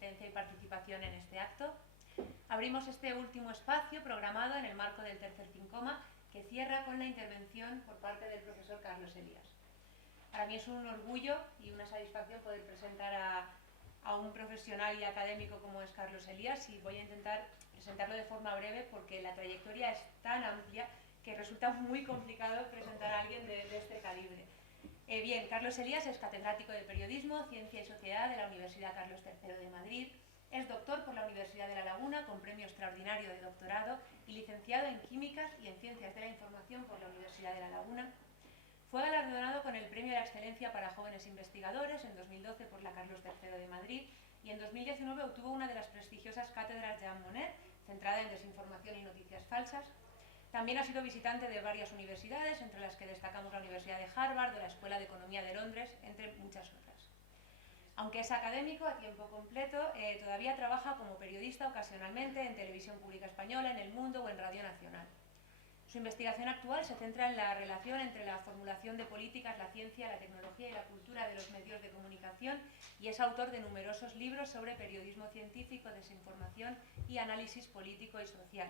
asistencia y participación en este acto. Abrimos este último espacio programado en el marco del tercer FinComa, que cierra con la intervención por parte del profesor Carlos Elías. Para mí es un orgullo y una satisfacción poder presentar a un profesional y académico como es Carlos Elías, y voy a intentar presentarlo de forma breve porque la trayectoria es tan amplia que resulta muy complicado presentar a alguien de este calibre. Bien, Carlos Elías es catedrático de Periodismo, Ciencia y Sociedad de la Universidad Carlos III de Madrid, es doctor por la Universidad de La Laguna con premio extraordinario de doctorado y licenciado en Químicas y en Ciencias de la Información por la Universidad de La Laguna. Fue galardonado con el Premio de la Excelencia para Jóvenes Investigadores en 2012 por la Carlos III de Madrid, y en 2019 obtuvo una de las prestigiosas cátedras Jean Monnet, centrada en desinformación y noticias falsas. También ha sido visitante de varias universidades, entre las que destacamos la Universidad de Harvard o la Escuela de Economía de Londres, entre muchas otras. Aunque es académico a tiempo completo, todavía trabaja como periodista ocasionalmente en Televisión Pública Española, en El Mundo o en Radio Nacional. Su investigación actual se centra en la relación entre la formulación de políticas, la ciencia, la tecnología y la cultura de los medios de comunicación, y es autor de numerosos libros sobre periodismo científico, desinformación y análisis político y social.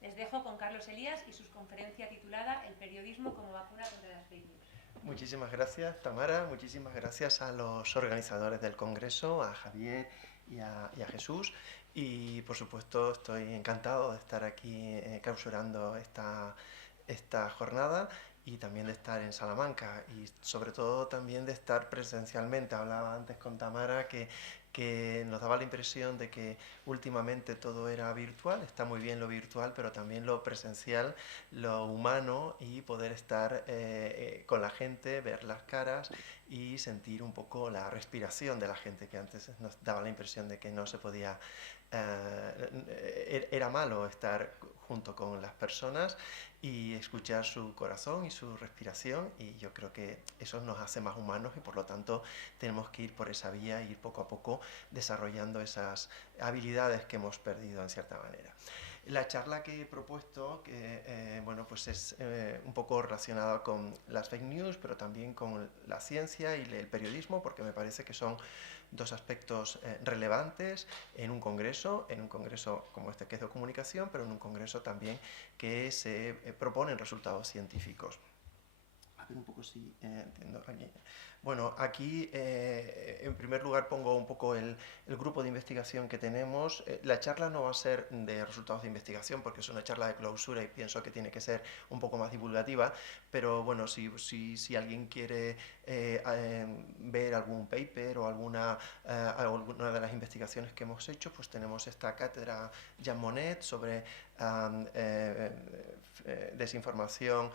Les dejo con Carlos Elías y su conferencia titulada El periodismo como vacuna contra las fake news. Muchísimas gracias, Tamara. Muchísimas gracias a los organizadores del Congreso, a Javier y a Jesús. Y, por supuesto, estoy encantado de estar aquí clausurando esta jornada, y también de estar en Salamanca, y sobre todo también de estar presencialmente. Hablaba antes con Tamara que nos daba la impresión de que últimamente todo era virtual. Está muy bien lo virtual, pero también lo presencial, lo humano, y poder estar con la gente, ver las caras y sentir un poco la respiración de la gente, que antes nos daba la impresión de que no se podía, era malo estar junto con las personas y escuchar su corazón y su respiración, y yo creo que eso nos hace más humanos, y por lo tanto tenemos que ir por esa vía e ir poco a poco desarrollando esas habilidades que hemos perdido en cierta manera. La charla que he propuesto, que bueno, pues es un poco relacionada con las fake news, pero también con la ciencia y el periodismo, porque me parece que son dos aspectos relevantes en un congreso como este, que es de comunicación, pero en un congreso también que se proponen resultados científicos. A ver un poco si entiendo aquí. Bueno, aquí en primer lugar pongo un poco el grupo de investigación que tenemos. La charla no va a ser de resultados de investigación porque es una charla de clausura y pienso que tiene que ser un poco más divulgativa, pero bueno, si alguien quiere ver algún paper o alguna de las investigaciones que hemos hecho, pues tenemos esta cátedra Jean Monnet sobre desinformación,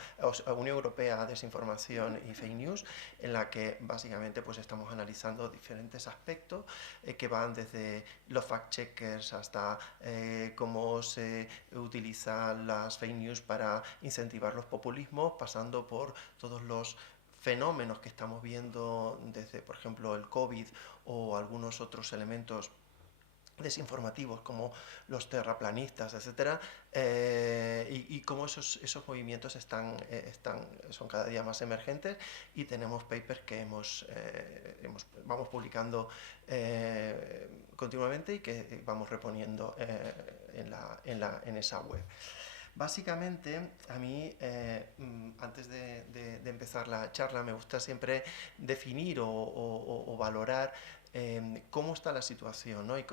Unión Europea, desinformación y fake news, en la que básicamente pues estamos analizando diferentes aspectos que van desde los fact-checkers hasta cómo se utilizan las fake news para incentivar los populismos, pasando por todos los fenómenos que estamos viendo desde, por ejemplo, el COVID o algunos otros elementos desinformativos como los terraplanistas, etcétera, y cómo esos movimientos son cada día más emergentes, y tenemos papers que vamos publicando continuamente y que vamos reponiendo en esa web. Básicamente, a mí, antes de empezar la charla, me gusta siempre definir o valorar cómo está la situación, ¿no? y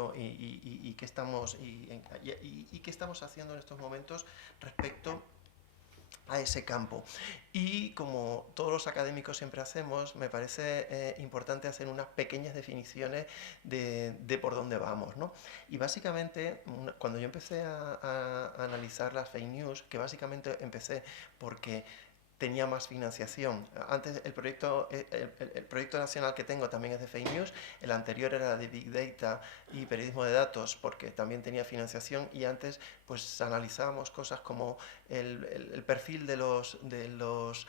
qué estamos haciendo en estos momentos respecto a ese campo. Y como todos los académicos siempre hacemos, me parece importante hacer unas pequeñas definiciones de por dónde vamos, ¿no? Y básicamente, cuando yo empecé a analizar las fake news, que básicamente empecé porque tenía más financiación. Antes el proyecto nacional que tengo también es de fake news, el anterior era de Big Data y periodismo de datos porque también tenía financiación, y antes pues analizábamos cosas como el perfil de los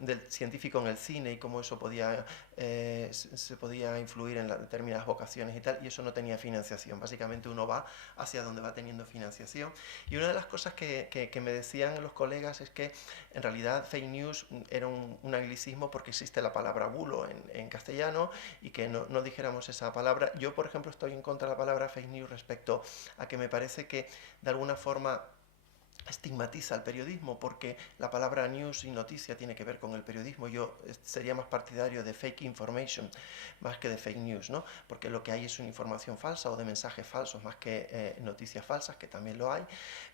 del científico en el cine y cómo eso podía, se podía influir en determinadas vocaciones y tal, y eso no tenía financiación. Básicamente uno va hacia donde va teniendo financiación. Y una de las cosas que me decían los colegas es que en realidad fake news era un anglicismo porque existe la palabra bulo en castellano y que no dijéramos esa palabra. Yo, por ejemplo, estoy en contra de la palabra fake news respecto a que me parece que de alguna forma estigmatiza el periodismo, porque la palabra news y noticia tiene que ver con el periodismo. Yo sería más partidario de fake information más que de fake news, ¿no? Porque lo que hay es una información falsa o de mensajes falsos más que noticias falsas, que también lo hay.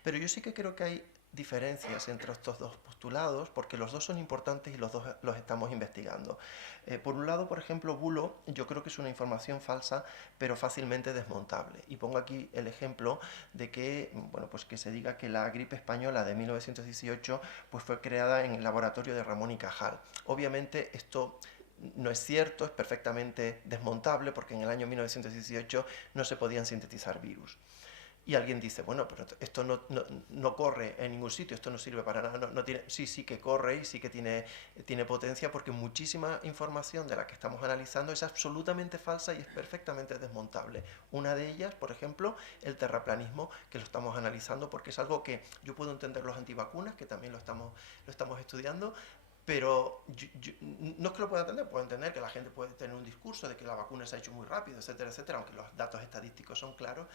Pero yo sí que creo que hay diferencias entre estos dos postulados, porque los dos son importantes y los dos los estamos investigando. Por un lado, por ejemplo, bulo, yo creo que es una información falsa, pero fácilmente desmontable. Y pongo aquí el ejemplo de que, bueno, pues que se diga que la gripe española de 1918 pues fue creada en el laboratorio de Ramón y Cajal. Obviamente esto no es cierto, es perfectamente desmontable, porque en el año 1918 no se podían sintetizar virus. Y alguien dice, bueno, pero esto no corre en ningún sitio, esto no sirve para nada, no tiene, sí que corre y sí que tiene potencia, porque muchísima información de la que estamos analizando es absolutamente falsa y es perfectamente desmontable. Una de ellas, por ejemplo, el terraplanismo, que lo estamos analizando porque es algo que yo puedo entender los antivacunas, que también lo estamos estudiando, pero no es que lo puedo entender que la gente puede tener un discurso de que la vacuna se ha hecho muy rápido, etcétera, etcétera, aunque los datos estadísticos son claros,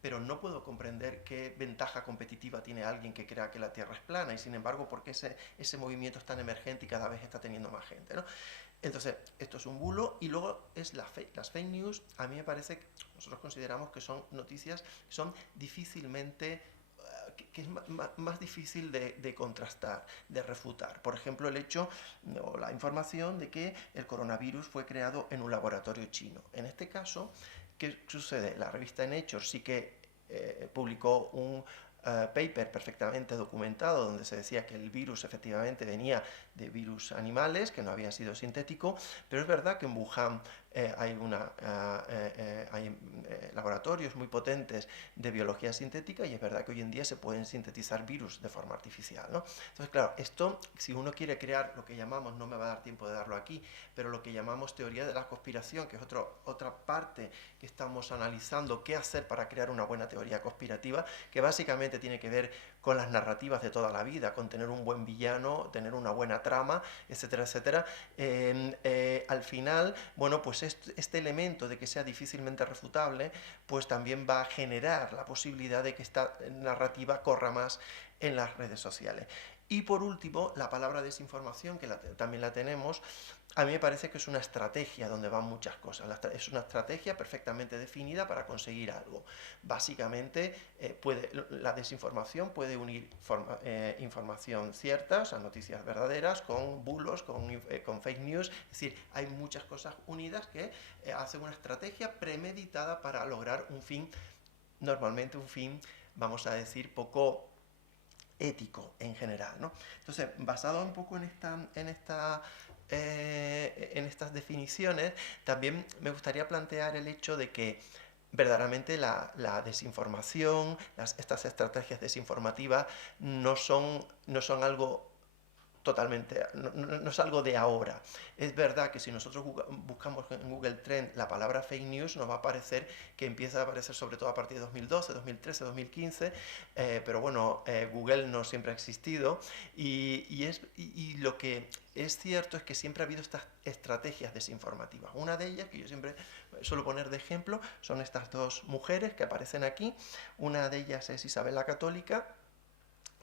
pero no puedo comprender qué ventaja competitiva tiene alguien que crea que la Tierra es plana y sin embargo por qué ese movimiento es tan emergente y cada vez está teniendo más gente, ¿no? Entonces, esto es un bulo y luego es las fake news. A mí me parece que nosotros consideramos que son noticias que son difícilmente que es más difícil de contrastar, de refutar. Por ejemplo, el hecho o la información de que el coronavirus fue creado en un laboratorio chino. En este caso, ¿qué sucede? La revista Nature sí que publicó un paper perfectamente documentado donde se decía que el virus efectivamente venía de virus animales, que no había sido sintético, pero es verdad que en Wuhan hay laboratorios muy potentes de biología sintética y es verdad que hoy en día se pueden sintetizar virus de forma artificial, ¿no? Entonces, claro, esto, si uno quiere crear lo que llamamos, no me va a dar tiempo de darlo aquí, pero lo que llamamos teoría de la conspiración, que es otra parte que estamos analizando, qué hacer para crear una buena teoría conspirativa, que básicamente tiene que ver con las narrativas de toda la vida, con tener un buen villano, tener una buena trama, etcétera, etcétera. Al final, bueno, pues este elemento de que sea difícilmente refutable, pues también va a generar la posibilidad de que esta narrativa corra más en las redes sociales. Y por último, la palabra desinformación, que también la tenemos, a mí me parece que es una estrategia donde van muchas cosas. Es una estrategia perfectamente definida para conseguir algo. Básicamente, la desinformación puede unir información cierta, o sea, noticias verdaderas, con bulos, con fake news. Es decir, hay muchas cosas unidas que hacen una estrategia premeditada para lograr un fin, normalmente un fin, vamos a decir, poco ético en general, ¿no? Entonces, basado un poco en estas definiciones, también me gustaría plantear el hecho de que verdaderamente la desinformación, estas estrategias desinformativas no son algo totalmente, no es algo de ahora. Es verdad que si nosotros buscamos en Google Trend la palabra fake news, nos va a aparecer que empieza a aparecer sobre todo a partir de 2012, 2013, 2015, pero bueno, Google no siempre ha existido y lo que es cierto es que siempre ha habido estas estrategias desinformativas. Una de ellas, que yo siempre suelo poner de ejemplo, son estas dos mujeres que aparecen aquí. Una de ellas es Isabel la Católica,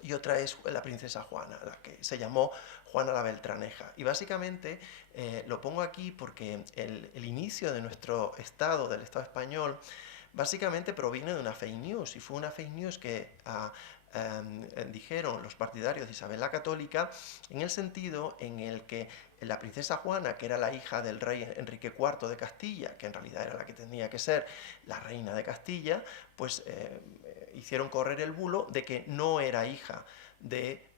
y otra es la princesa Juana, la que se llamó Juana la Beltraneja. Y básicamente lo pongo aquí porque el inicio de nuestro Estado, del Estado español, básicamente proviene de una fake news, y fue una fake news que dijeron los partidarios de Isabel la Católica, en el sentido en el que la princesa Juana, que era la hija del rey Enrique IV de Castilla, que en realidad era la que tenía que ser la reina de Castilla, pues hicieron correr el bulo de que no era hija de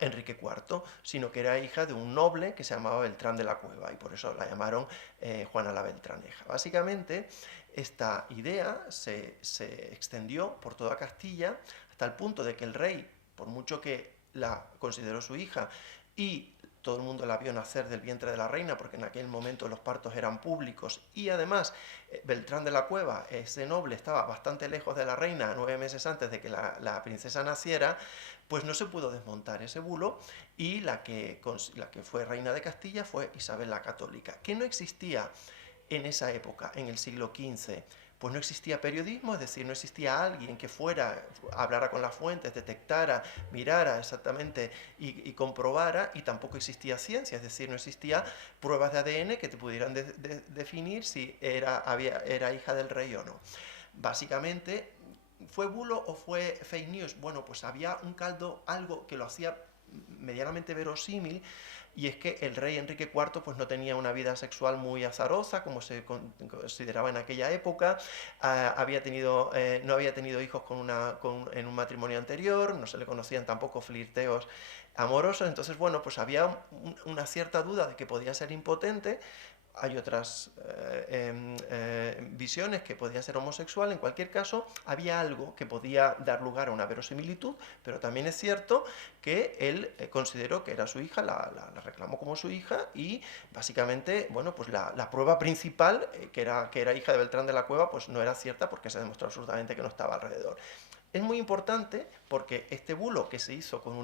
Enrique IV, sino que era hija de un noble que se llamaba Beltrán de la Cueva, y por eso la llamaron Juana la Beltraneja. Básicamente, esta idea se extendió por toda Castilla hasta el punto de que el rey, por mucho que la consideró su hija y todo el mundo la vio nacer del vientre de la reina, porque en aquel momento los partos eran públicos, y además Beltrán de la Cueva, ese noble, estaba bastante lejos de la reina 9 meses antes de que la princesa naciera, pues no se pudo desmontar ese bulo, y la que fue reina de Castilla fue Isabel la Católica, que no existía en esa época, en el siglo XV. Pues no existía periodismo, es decir, no existía alguien que fuera, hablara con las fuentes, detectara, mirara exactamente y comprobara, y tampoco existía ciencia, es decir, no existía pruebas de ADN que te pudieran definir si era hija del rey o no. Básicamente, ¿fue bulo o fue fake news? Bueno, pues había un caldo, algo que lo hacía medianamente verosímil, y es que el rey Enrique IV pues no tenía una vida sexual muy azarosa, como se consideraba en aquella época. No había tenido hijos en un matrimonio anterior, no se le conocían tampoco flirteos amorosos, entonces bueno, pues había una cierta duda de que podía ser impotente. Hay otras visiones que podía ser homosexual. En cualquier caso, había algo que podía dar lugar a una verosimilitud, pero también es cierto que él consideró que era su hija, la reclamó como su hija, y básicamente, bueno, pues la prueba principal, que era hija de Beltrán de la Cueva, pues no era cierta, porque se demostró absolutamente que no estaba alrededor. Es muy importante porque este bulo, que se hizo con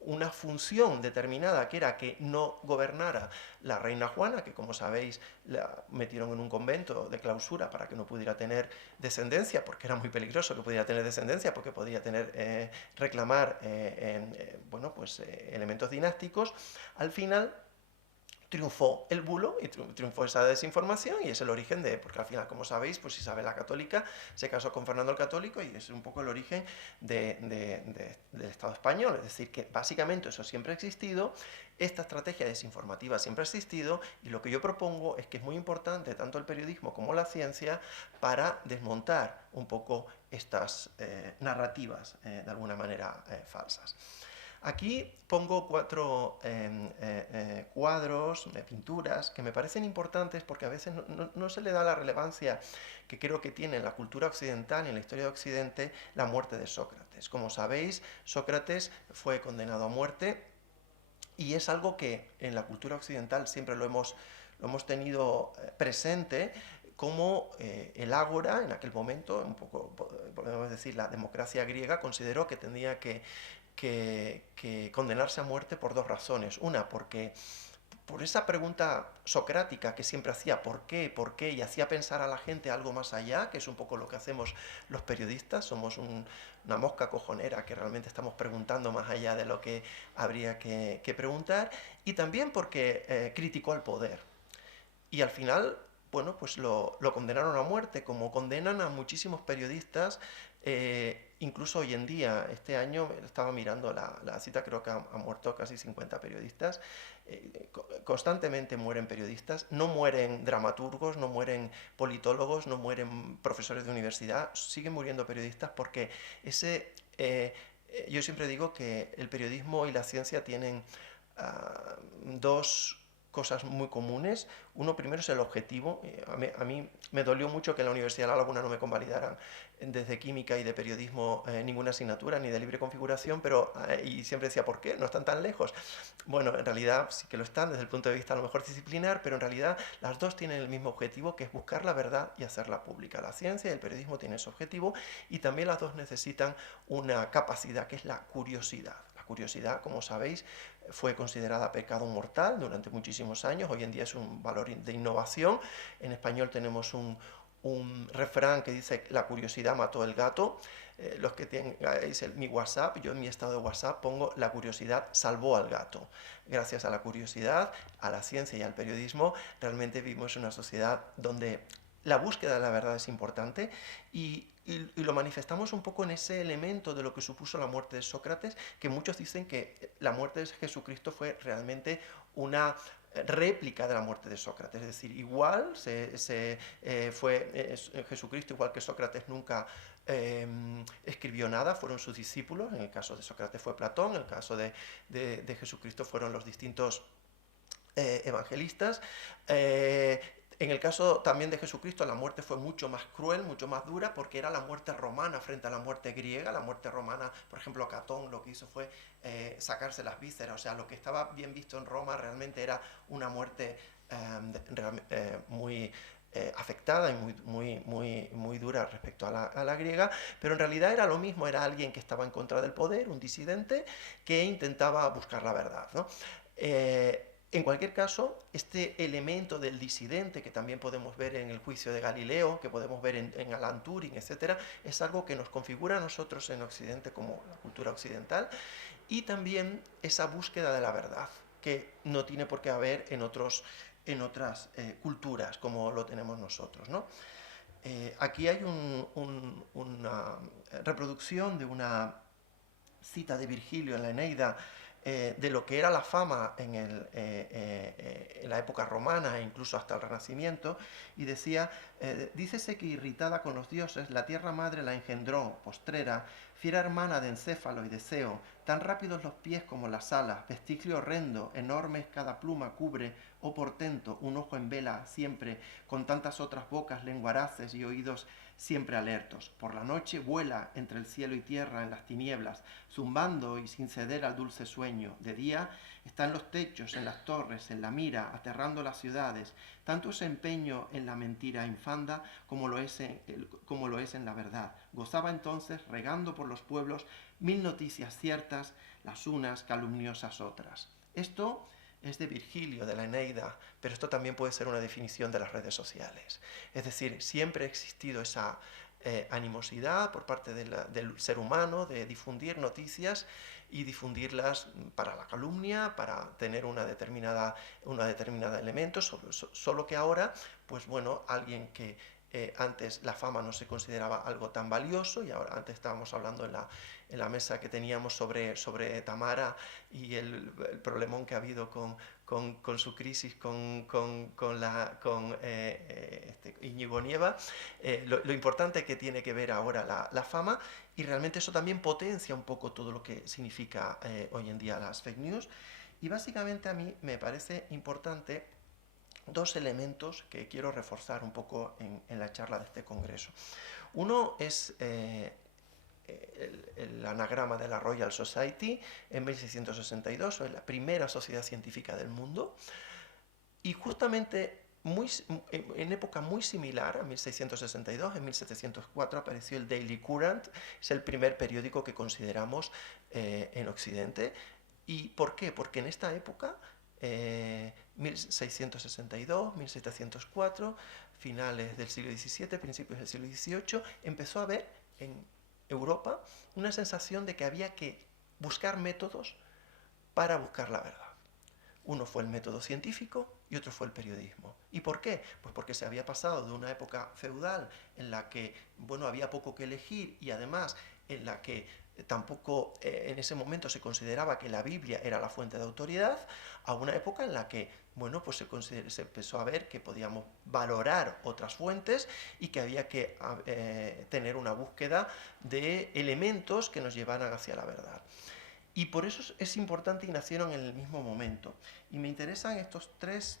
una función determinada, que era que no gobernara la reina Juana, que como sabéis la metieron en un convento de clausura para que no pudiera tener descendencia, porque era muy peligroso que pudiera tener descendencia, porque podía reclamar elementos dinásticos. Al final triunfó el bulo y triunfó esa desinformación, y es el origen porque al final, como sabéis, pues Isabel la Católica se casó con Fernando el Católico, y es un poco el origen del Estado español. Es decir, que básicamente eso siempre ha existido, esta estrategia desinformativa siempre ha existido, y lo que yo propongo es que es muy importante tanto el periodismo como la ciencia para desmontar un poco estas narrativas de alguna manera falsas. Aquí pongo 4 cuadros, pinturas, que me parecen importantes porque a veces no se le da la relevancia que creo que tiene en la cultura occidental y en la historia de Occidente la muerte de Sócrates. Como sabéis, Sócrates fue condenado a muerte, y es algo que en la cultura occidental siempre lo hemos tenido presente, como el ágora, en aquel momento, un poco podemos decir la democracia griega, consideró que tendría que condenarse a muerte por 2 razones. Una, porque por esa pregunta socrática que siempre hacía ¿por qué? ¿Por qué? Y hacía pensar a la gente algo más allá, que es un poco lo que hacemos los periodistas. Somos una mosca cojonera que realmente estamos preguntando más allá de lo que habría que preguntar. Y también porque criticó al poder. Y al final, bueno, pues lo condenaron a muerte, como condenan a muchísimos periodistas. Incluso hoy en día, este año, estaba mirando la cita, creo que ha muerto casi 50 periodistas. Constantemente mueren periodistas, no mueren dramaturgos, no mueren politólogos, no mueren profesores de universidad, siguen muriendo periodistas, porque yo siempre digo que el periodismo y la ciencia tienen 2 cosas muy comunes. Uno, primero, es el objetivo. A mí me dolió mucho que en la Universidad de La Laguna no me convalidaran desde química y de periodismo ninguna asignatura, ni de libre configuración, y siempre decía, ¿por qué? ¿No están tan lejos? Bueno, en realidad sí que lo están desde el punto de vista a lo mejor disciplinar, pero en realidad las 2 tienen el mismo objetivo, que es buscar la verdad y hacerla pública. La ciencia y el periodismo tienen ese objetivo, y también las 2 necesitan una capacidad, que es la curiosidad. La curiosidad, como sabéis, fue considerada pecado mortal durante muchísimos años. Hoy en día es un valor de innovación. En español tenemos un refrán que dice: la curiosidad mató el gato. Los que tengáis mi WhatsApp, yo en mi estado de WhatsApp pongo: la curiosidad salvó al gato. Gracias a la curiosidad, a la ciencia y al periodismo, realmente vivimos en una sociedad donde la búsqueda de la verdad es importante, y lo manifestamos un poco en ese elemento de lo que supuso la muerte de Sócrates, que muchos dicen que la muerte de Jesucristo fue realmente una réplica de la muerte de Sócrates. Es decir, igual Jesucristo, igual que Sócrates, nunca escribió nada, fueron sus discípulos. En el caso de Sócrates fue Platón, en el caso de Jesucristo fueron los distintos evangelistas. En el caso también de Jesucristo, la muerte fue mucho más cruel, mucho más dura, porque era la muerte romana frente a la muerte griega. La muerte romana, por ejemplo, Catón lo que hizo fue sacarse las vísceras. O sea, lo que estaba bien visto en Roma realmente era una muerte muy afectada y muy dura respecto a la griega, pero en realidad era lo mismo, era alguien que estaba en contra del poder, un disidente que intentaba buscar la verdad, ¿no? En cualquier caso, este elemento del disidente, que también podemos ver en el juicio de Galileo, que podemos ver en Alan Turing, etc., es algo que nos configura a nosotros en Occidente como la cultura occidental, y también esa búsqueda de la verdad, que no tiene por qué haber en otras culturas como lo tenemos nosotros, ¿no? Aquí hay una reproducción de una cita de Virgilio en la Eneida, de lo que era la fama en la época romana e incluso hasta el Renacimiento, y decía, dícese que irritada con los dioses, la tierra madre la engendró, postrera, fiera hermana de Encéfalo y de Ceo, tan rápidos los pies como las alas, vestigio horrendo, enormes cada pluma cubre, oh portento, un ojo en vela siempre, con tantas otras bocas lenguaraces y oídos siempre alertos. Por la noche vuela entre el cielo y tierra en las tinieblas, zumbando y sin ceder al dulce sueño. De día está en los techos, en las torres, en la mira, aterrando las ciudades. Tanto es empeño en la mentira infanda como lo es en la verdad. Gozaba entonces, regando por los pueblos, 1000 noticias ciertas, las unas calumniosas otras. Esto es de Virgilio, de la Eneida, pero esto también puede ser una definición de las redes sociales. Es decir, siempre ha existido esa animosidad por parte del ser humano de difundir noticias y difundirlas para la calumnia, para tener una determinada elemento, solo que ahora, pues bueno, alguien que antes la fama no se consideraba algo tan valioso, y ahora antes estábamos hablando en la mesa que teníamos sobre Tamara y el problemón que ha habido con su crisis con Íñigo Nieva, lo importante que tiene que ver ahora la fama, y realmente eso también potencia un poco todo lo que significa hoy en día las fake news. Y básicamente a mí me parece importante dos elementos que quiero reforzar un poco en la charla de este congreso. Uno es el anagrama de la Royal Society en 1662, la primera sociedad científica del mundo, y justamente en época muy similar a 1662, en 1704 apareció el Daily Courant, es el primer periódico que consideramos en Occidente. ¿Y por qué? Porque en esta época 1662, 1704, finales del siglo XVII, principios del siglo XVIII, empezó a haber en Europa una sensación de que había que buscar métodos para buscar la verdad. Uno fue el método científico y otro fue el periodismo. ¿Y por qué? Pues porque se había pasado de una época feudal en la que, bueno, había poco que elegir, y además en la que tampoco en ese momento se consideraba que la Biblia era la fuente de autoridad, a una época en la que, bueno, pues se empezó a ver que podíamos valorar otras fuentes y que había que tener una búsqueda de elementos que nos llevaran hacia la verdad. Y por eso es importante, y nacieron en el mismo momento. Y me interesan estos tres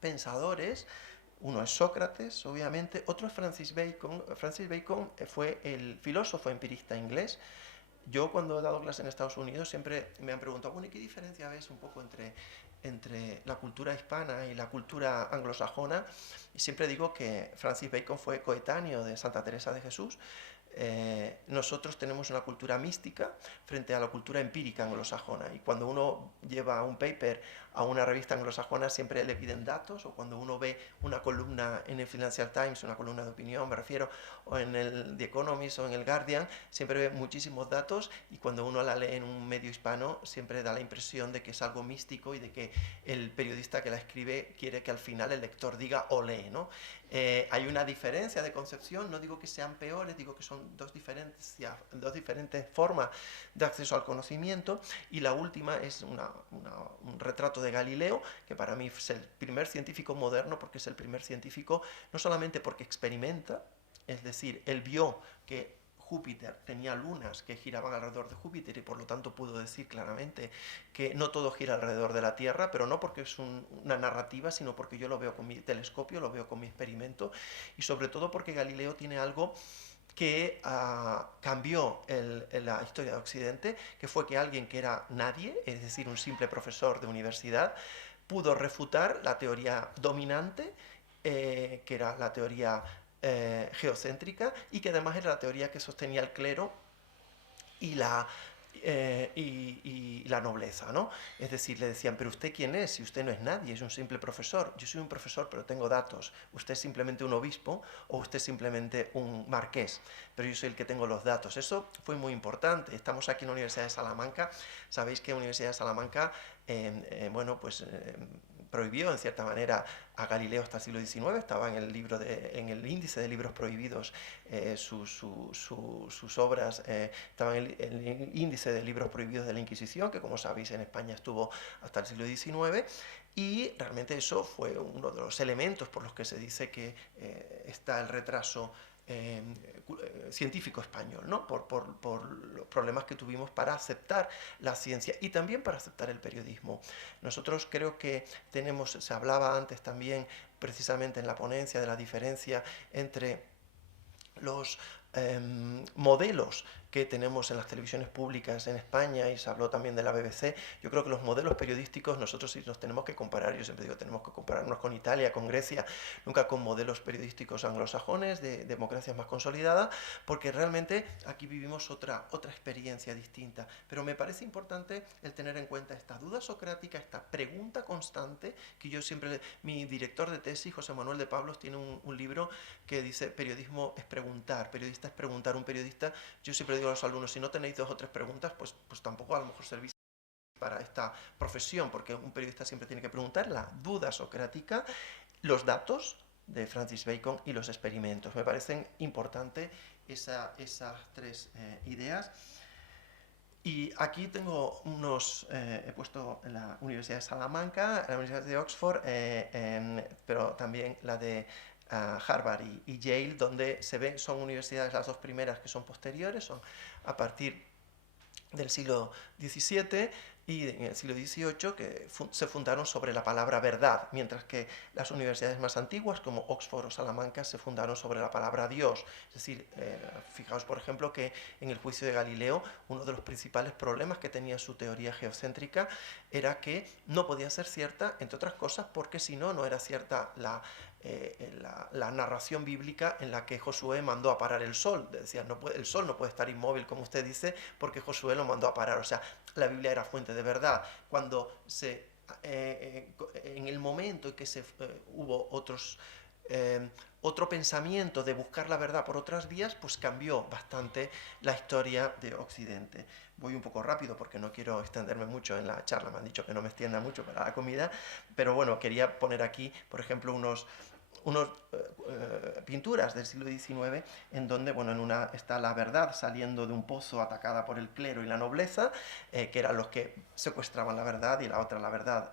pensadores. Uno es Sócrates, obviamente, otro es Francis Bacon. Francis Bacon fue el filósofo empirista inglés. Yo, cuando he dado clases en Estados Unidos, siempre me han preguntado, bueno, ¿y qué diferencia ves un poco entre la cultura hispana y la cultura anglosajona? Y siempre digo que Francis Bacon fue coetáneo de Santa Teresa de Jesús. Nosotros tenemos una cultura mística frente a la cultura empírica anglosajona, y cuando uno lleva un paper a una revista anglosajona siempre le piden datos, o cuando uno ve una columna en el Financial Times, una columna de opinión me refiero, o en el The Economist o en el Guardian, siempre ve muchísimos datos, y cuando uno la lee en un medio hispano siempre da la impresión de que es algo místico y de que el periodista que la escribe quiere que al final el lector diga olé, ¿no? Hay una diferencia de concepción, no digo que sean peores, digo que son dos diferentes formas de acceso al conocimiento. Y la última es un retrato de Galileo, que para mí es el primer científico moderno, porque es el primer científico no solamente porque experimenta, es decir, él vio que Júpiter tenía lunas que giraban alrededor de Júpiter y por lo tanto pudo decir claramente que no todo gira alrededor de la Tierra, pero no porque es una narrativa, sino porque yo lo veo con mi telescopio, lo veo con mi experimento y sobre todo porque Galileo tiene algo que cambió la historia de Occidente, que fue que alguien que era nadie, es decir, un simple profesor de universidad, pudo refutar la teoría dominante, que era la teoría geocéntrica, y que además era la teoría que sostenía el clero y la nobleza, ¿no? Es decir, le decían, pero ¿usted quién es? Si usted no es nadie, es un simple profesor. Yo soy un profesor, pero tengo datos. Usted es simplemente un obispo o usted es simplemente un marqués, pero yo soy el que tengo los datos. Eso fue muy importante. Estamos aquí en la Universidad de Salamanca. Sabéis que la Universidad de Salamanca, prohibió en cierta manera a Galileo hasta el siglo XIX, estaba en el índice de libros prohibidos, sus obras estaban en el índice de libros prohibidos de la Inquisición, que como sabéis en España estuvo hasta el siglo XIX, y realmente eso fue uno de los elementos por los que se dice que está el retraso científico español, ¿no? por los problemas que tuvimos para aceptar la ciencia y también para aceptar el periodismo. Nosotros creo que se hablaba antes también precisamente en la ponencia de la diferencia entre los modelos que tenemos en las televisiones públicas en España, y se habló también de la BBC. Yo creo que los modelos periodísticos nosotros sí nos tenemos que comparar, yo siempre digo, tenemos que compararnos con Italia, con Grecia, nunca con modelos periodísticos anglosajones de democracias más consolidadas, porque realmente aquí vivimos otra experiencia distinta. Pero me parece importante el tener en cuenta esta duda socrática, esta pregunta constante, que yo siempre, mi director de tesis, José Manuel de Pablos, tiene un libro que dice periodismo es preguntar, periodista es preguntar. Un periodista, yo siempre digo a los alumnos, si no tenéis 2 o 3 preguntas, pues tampoco a lo mejor servís para esta profesión, porque un periodista siempre tiene que preguntar la duda socrática, los datos de Francis Bacon y los experimentos. Me parecen importantes esas 3 ideas. Y aquí tengo he puesto la Universidad de Salamanca, la Universidad de Oxford, pero también la de Harvard y Yale, donde se ven, son universidades, las 2 primeras que son posteriores, son a partir del siglo XVII y en el siglo XVIII, que se fundaron sobre la palabra verdad, mientras que las universidades más antiguas, como Oxford o Salamanca, se fundaron sobre la palabra Dios. Es decir, fijaos, por ejemplo, que en el juicio de Galileo, uno de los principales problemas que tenía su teoría geocéntrica era que no podía ser cierta, entre otras cosas, porque si no, no era cierta la narración bíblica en la que Josué mandó a parar el sol. Decía, el sol no puede estar inmóvil, como usted dice, porque Josué lo mandó a parar. O sea, la Biblia era fuente de verdad. Cuando en el momento en que hubo otro pensamiento de buscar la verdad por otras vías, pues cambió bastante la historia de Occidente. Voy un poco rápido porque no quiero extenderme mucho en la charla, me han dicho que no me extienda mucho para la comida, pero bueno, quería poner aquí, por ejemplo, unos pinturas del siglo XIX en donde, bueno, en una está la verdad saliendo de un pozo atacada por el clero y la nobleza, que eran los que secuestraban la verdad, y la otra la verdad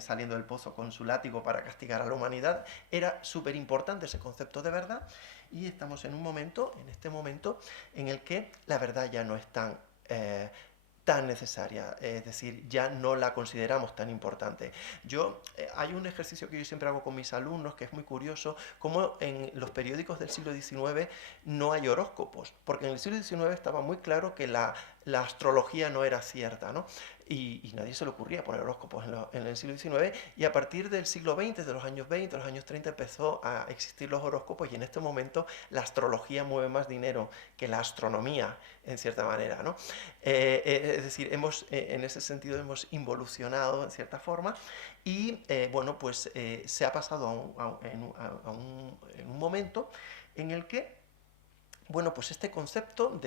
saliendo del pozo con su látigo para castigar a la humanidad. Era súper importante ese concepto de verdad, y estamos en este momento en el que la verdad ya no es tan necesaria, es decir, ya no la consideramos tan importante. Hay un ejercicio que yo siempre hago con mis alumnos que es muy curioso, como en los periódicos del siglo XIX no hay horóscopos, porque en el siglo XIX estaba muy claro que la astrología no era cierta, ¿no? Y nadie se le ocurría poner horóscopos en el siglo XIX, y a partir del siglo XX, de los años 20, los años 30, empezó a existir los horóscopos, y en este momento la astrología mueve más dinero que la astronomía, en cierta manera, ¿no? Es decir, en ese sentido hemos involucionado en cierta forma, y bueno, pues se ha pasado en un momento en el que, bueno, pues este concepto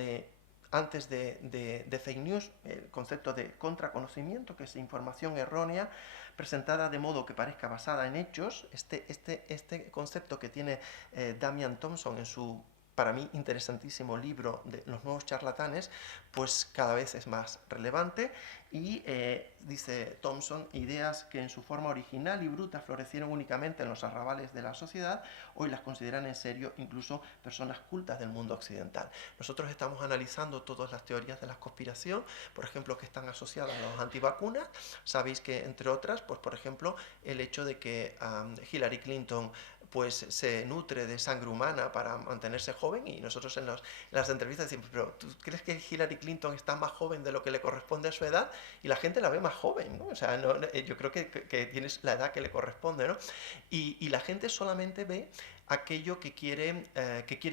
antes de fake news, el concepto de contraconocimiento, que es información errónea presentada de modo que parezca basada en hechos, este concepto que tiene Damian Thompson en su para mí interesantísimo libro de Los nuevos charlatanes, pues cada vez es más relevante y dice Thompson, ideas que en su forma original y bruta florecieron únicamente en los arrabales de la sociedad, hoy las consideran en serio incluso personas cultas del mundo occidental. Nosotros estamos analizando todas las teorías de la conspiración, por ejemplo, que están asociadas a los antivacunas. Sabéis que, entre otras, pues por ejemplo, el hecho de que Hillary Clinton pues se nutre de sangre humana para mantenerse joven, y nosotros en las entrevistas decimos, pero ¿tú crees que Hillary Clinton está más joven de lo que le corresponde a su edad? Y la gente la ve más joven, ¿no? O sea, yo creo que tienes la edad que le corresponde, ¿no? Y la gente solamente ve aquello que quiere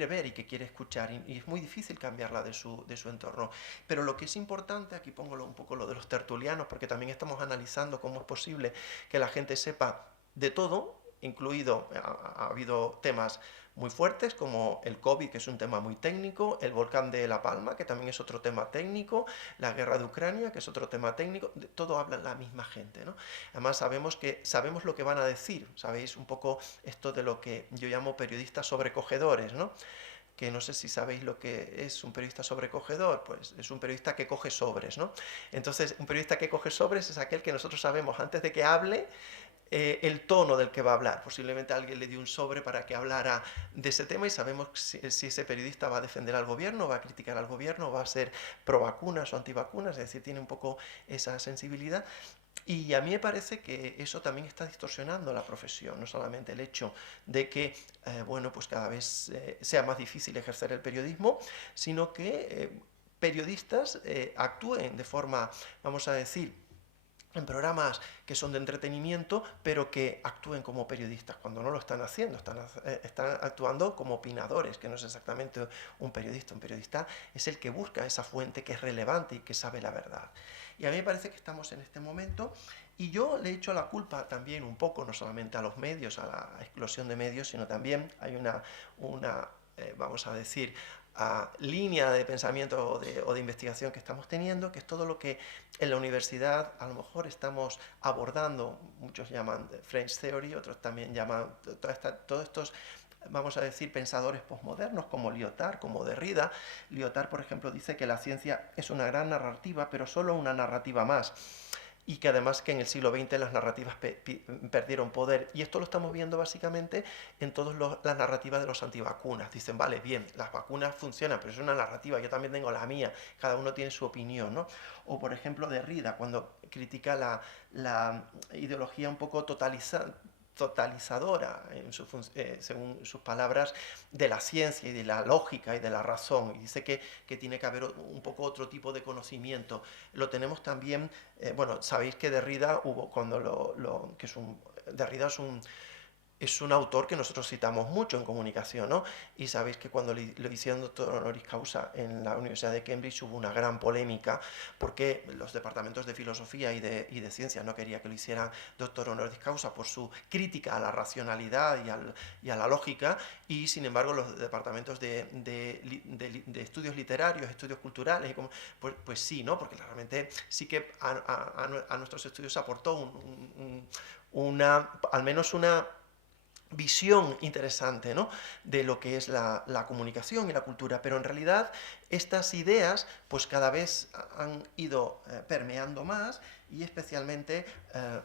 ver y que quiere escuchar, y es muy difícil cambiarla de su entorno. Pero lo que es importante, aquí pongo un poco lo de los tertulianos, porque también estamos analizando cómo es posible que la gente sepa de todo, incluido, ha habido temas muy fuertes como el COVID, que es un tema muy técnico, el volcán de La Palma, que también es otro tema técnico, la guerra de Ucrania, que es otro tema técnico, de todo habla la misma gente, ¿no? Además sabemos lo que van a decir, sabéis un poco esto de lo que yo llamo periodistas sobrecogedores, ¿no? Que no sé si sabéis lo que es un periodista sobrecogedor, pues es un periodista que coge sobres, ¿no? Entonces, un periodista que coge sobres es aquel que nosotros sabemos antes de que hable el tono del que va a hablar. Posiblemente alguien le dio un sobre para que hablara de ese tema y sabemos si ese periodista va a defender al gobierno, va a criticar al gobierno, va a ser pro vacunas o antivacunas, es decir, tiene un poco esa sensibilidad. Y a mí me parece que eso también está distorsionando la profesión, no solamente el hecho de que bueno, pues cada vez sea más difícil ejercer el periodismo, sino que periodistas actúen de forma, vamos a decir, en programas que son de entretenimiento, pero que actúen como periodistas, cuando no lo están haciendo, están actuando como opinadores, que no es exactamente un periodista. Un periodista es el que busca esa fuente que es relevante y que sabe la verdad. Y a mí me parece que estamos en este momento, y yo le echo la culpa también un poco, no solamente a los medios, a la explosión de medios, sino también hay una vamos a decir, línea de pensamiento o de investigación que estamos teniendo, que es todo lo que en la universidad a lo mejor estamos abordando. Muchos llaman French Theory, otros también llaman todos estos, vamos a decir, pensadores posmodernos como Lyotard, como Derrida. Lyotard, por ejemplo, dice que la ciencia es una gran narrativa, pero solo una narrativa más, y que además que en el siglo XX las narrativas perdieron poder. Y esto lo estamos viendo básicamente en todas las narrativas de los antivacunas. Dicen, vale, bien, las vacunas funcionan, pero es una narrativa, yo también tengo la mía, cada uno tiene su opinión, ¿no? O por ejemplo Derrida, cuando critica la ideología un poco totalizadora, según sus palabras, de la ciencia y de la lógica y de la razón, y dice que tiene que haber un poco otro tipo de conocimiento. Lo tenemos también, bueno, sabéis que Derrida Derrida es un autor que nosotros citamos mucho en comunicación, ¿no? Y sabéis que cuando lo hicieron doctor honoris causa en la Universidad de Cambridge hubo una gran polémica porque los departamentos de filosofía y de ciencias no querían que lo hicieran doctor honoris causa por su crítica a la racionalidad y a la lógica, y sin embargo los departamentos de estudios literarios, estudios culturales, pues sí, ¿no? Porque realmente sí que a nuestros estudios aportó al menos una visión interesante, ¿no?, de lo que es la comunicación y la cultura, pero en realidad estas ideas pues cada vez han ido permeando más, y especialmente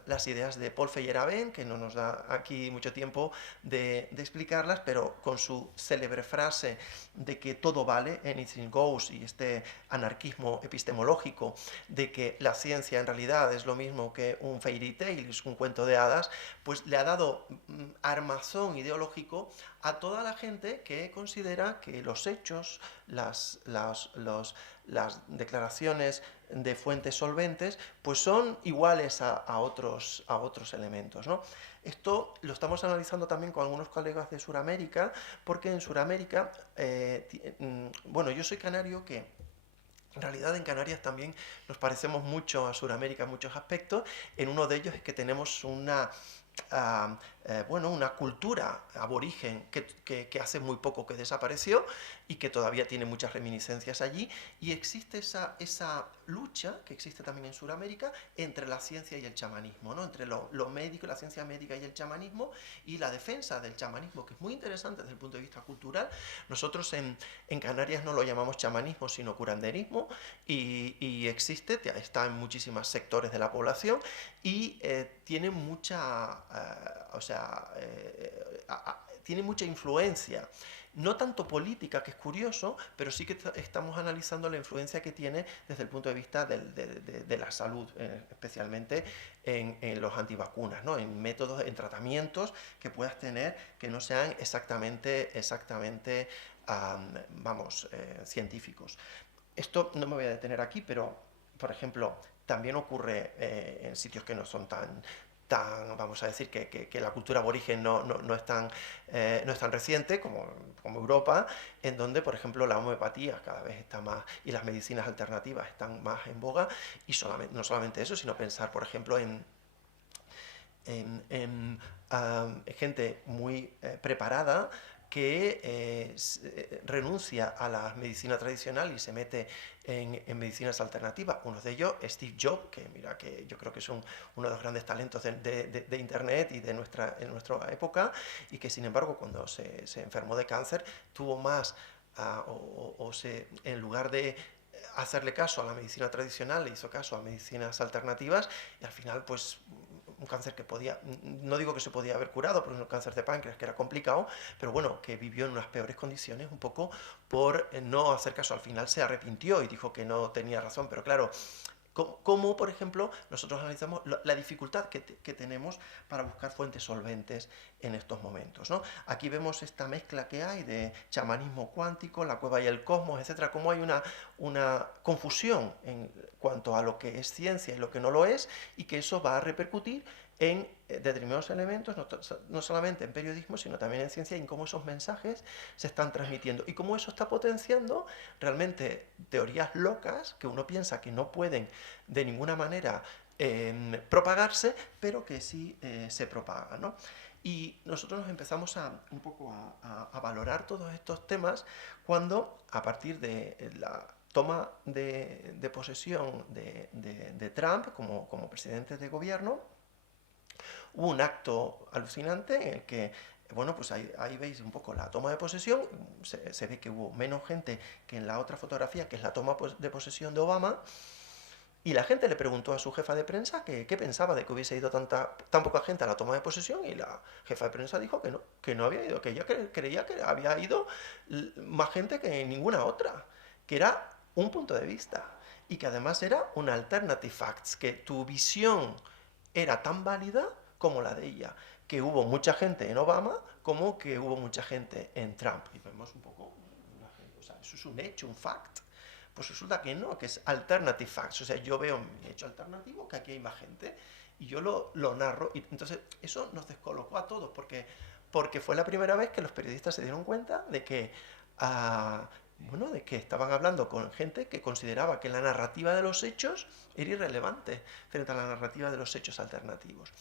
las ideas de Paul Feyerabend, que no nos da aquí mucho tiempo de explicarlas, pero con su célebre frase de que todo vale, anything goes, y este anarquismo epistemológico de que la ciencia en realidad es lo mismo que un fairy tale, es un cuento de hadas, pues le ha dado armazón ideológico a toda la gente que considera que los hechos, las declaraciones de fuentes solventes, pues son iguales a otros elementos, ¿no? Esto lo estamos analizando también con algunos colegas de Sudamérica, porque en Sudamérica, bueno, yo soy canario, que en realidad en Canarias también nos parecemos mucho a Sudamérica en muchos aspectos. En uno de ellos es que tenemos una bueno, una cultura aborigen que hace muy poco que desapareció y que todavía tiene muchas reminiscencias allí, y existe esa lucha que existe también en Sudamérica entre la ciencia y el chamanismo, ¿no? Entre lo médico, la ciencia médica y el chamanismo, y la defensa del chamanismo, que es muy interesante desde el punto de vista cultural. Nosotros en Canarias no lo llamamos chamanismo, sino curanderismo, y existe, está en muchísimos sectores de la población, y tiene mucha, tiene mucha influencia, no tanto política, que es curioso, pero sí que estamos analizando la influencia que tiene desde el punto de vista de la salud, especialmente en los antivacunas, ¿no? En métodos, en tratamientos que puedas tener que no sean exactamente científicos. Esto no me voy a detener aquí, pero, por ejemplo, también ocurre en sitios que no son tan, vamos a decir, que la cultura aborigen no es tan reciente como Europa, en donde, por ejemplo, la homeopatía cada vez está más, y las medicinas alternativas están más en boga, y no solamente eso, sino pensar, por ejemplo, en gente muy preparada que renuncia a la medicina tradicional y se mete en medicinas alternativas. Uno de ellos es Steve Jobs, que mira, que yo creo que es uno de los grandes talentos de Internet y en nuestra época, y que sin embargo cuando se enfermó de cáncer tuvo más, en lugar de hacerle caso a la medicina tradicional, le hizo caso a medicinas alternativas, y al final pues un cáncer que no digo que se podía haber curado, porque un cáncer de páncreas que era complicado, pero bueno, que vivió en unas peores condiciones un poco por no hacer caso. Al final se arrepintió y dijo que no tenía razón, pero claro, como por ejemplo nosotros analizamos la dificultad que tenemos para buscar fuentes solventes en estos momentos, ¿no? Aquí vemos esta mezcla que hay de chamanismo cuántico, la cueva y el cosmos, etcétera, como hay una confusión en cuanto a lo que es ciencia y lo que no lo es, y que eso va a repercutir en determinados elementos, no solamente en periodismo, sino también en ciencia, y en cómo esos mensajes se están transmitiendo, y cómo eso está potenciando realmente teorías locas que uno piensa que no pueden de ninguna manera propagarse, pero que sí se propagan, ¿no? Y nosotros nos empezamos un poco a valorar todos estos temas cuando, a partir de la toma de posesión de Trump como presidente de gobierno, hubo un acto alucinante en el que, bueno, pues ahí veis un poco la toma de posesión. Se ve que hubo menos gente que en la otra fotografía, que es la toma de posesión de Obama, y la gente le preguntó a su jefa de prensa qué pensaba de que hubiese ido tan poca gente a la toma de posesión, y la jefa de prensa dijo que no había ido, que ella creía que había ido más gente que ninguna otra, que era un punto de vista, y que además era un alternative facts, que tu visión era tan válida como la de ella, que hubo mucha gente en Obama como que hubo mucha gente en Trump. Y vemos un poco, o sea, eso es un hecho, un fact. Pues resulta que no, que es alternative facts. O sea, yo veo mi hecho alternativo, que aquí hay más gente, y yo lo narro. Y entonces eso nos descolocó a todos, porque fue la primera vez que los periodistas se dieron cuenta de que, de que estaban hablando con gente que consideraba que la narrativa de los hechos era irrelevante frente a la narrativa de los hechos alternativos.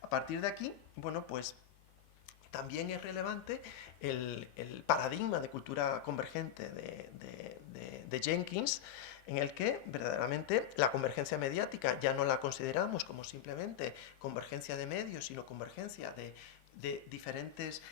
A partir de aquí, bueno, pues también es relevante el paradigma de cultura convergente de Jenkins, en el que verdaderamente la convergencia mediática ya no la consideramos como simplemente convergencia de medios, sino convergencia de diferentes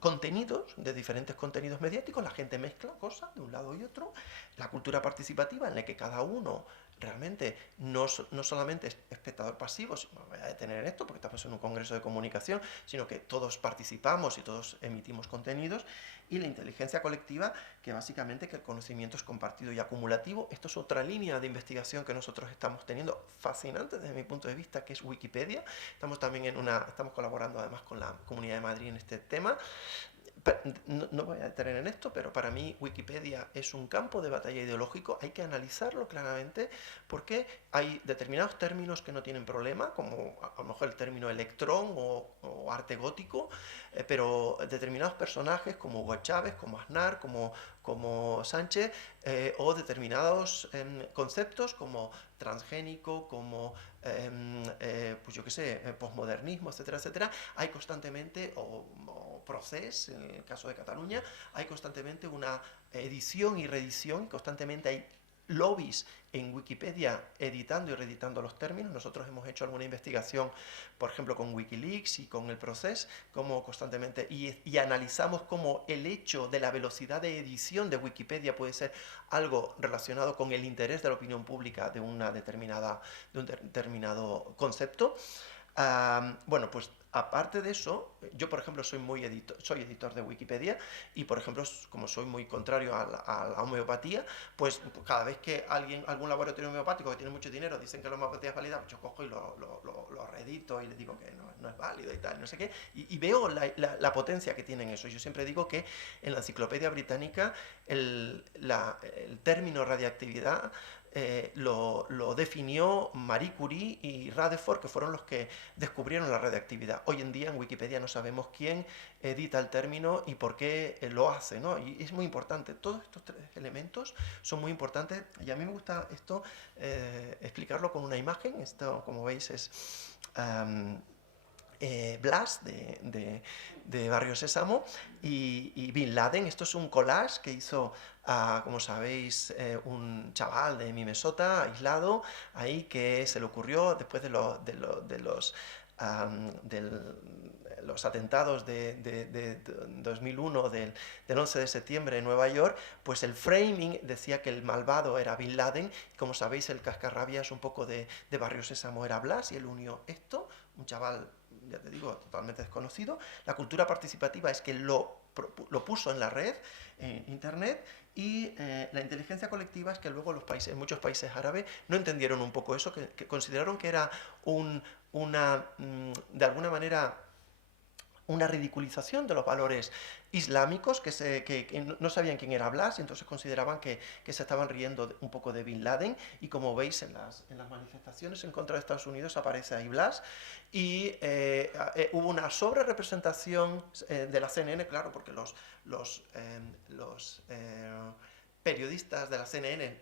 contenidos, de diferentes contenidos mediáticos. La gente mezcla cosas de un lado y otro. La cultura participativa, en la que cada uno realmente no solamente es espectador pasivo, me voy a detener en esto porque estamos en un congreso de comunicación, sino que todos participamos y todos emitimos contenidos. Y la inteligencia colectiva, que básicamente que el conocimiento es compartido y acumulativo. Esto es otra línea de investigación que nosotros estamos teniendo, fascinante desde mi punto de vista, que es Wikipedia. Estamos también estamos colaborando además con la Comunidad de Madrid en este tema. No voy a detener en esto, pero para mí Wikipedia es un campo de batalla ideológico, hay que analizarlo claramente, porque hay determinados términos que no tienen problema, como a lo mejor el término electrón o arte gótico, pero determinados personajes como Hugo Chávez, como Aznar, como Sánchez, o determinados conceptos como transgénico, como pues yo qué sé, posmodernismo, etcétera, etcétera, hay constantemente, o Procés, en el caso de Cataluña, hay constantemente una edición y reedición, constantemente hay lobbies en Wikipedia editando y reeditando los términos. Nosotros hemos hecho alguna investigación, por ejemplo, con Wikileaks y con el Procés, como constantemente, y analizamos cómo el hecho de la velocidad de edición de Wikipedia puede ser algo relacionado con el interés de la opinión pública de un determinado concepto. Bueno, pues aparte de eso, yo por ejemplo soy editor de Wikipedia y por ejemplo, como soy muy contrario a la homeopatía, pues cada vez que algún laboratorio homeopático que tiene mucho dinero dicen que la homeopatía es válida, pues yo cojo y lo reedito y les digo que no es válido y tal, no sé qué, y veo la potencia que tienen eso. Yo siempre digo que en la Enciclopedia Británica el término radiactividad lo definió Marie Curie y Rutherford, que fueron los que descubrieron la radiactividad. Hoy en día en Wikipedia no sabemos quién edita el término y por qué lo hace, ¿no? Y es muy importante. Todos estos tres elementos son muy importantes y a mí me gusta esto explicarlo con una imagen. Esto, como veis, es Blas de Barrio Sésamo y Bin Laden. Esto es un collage que hizo, como sabéis, un chaval de Minnesota, aislado, ahí, que se le ocurrió después de los atentados de 2001, del 11 de septiembre en Nueva York, pues el framing decía que el malvado era Bin Laden. Como sabéis, el cascarrabias un poco de Barrio Sésamo era Blas, y él unió esto, un chaval, ya te digo, totalmente desconocido. La cultura participativa es que lo puso en la red, en internet, y la inteligencia colectiva es que luego en muchos países árabes no entendieron un poco eso, que consideraron que era de alguna manera una ridiculización de los valores islámicos, que no sabían quién era Blas, y entonces consideraban que se estaban riendo un poco de Bin Laden. Y como veis en las manifestaciones en contra de Estados Unidos aparece ahí Blas, y hubo una sobrerepresentación de la CNN, claro, porque los periodistas de la CNN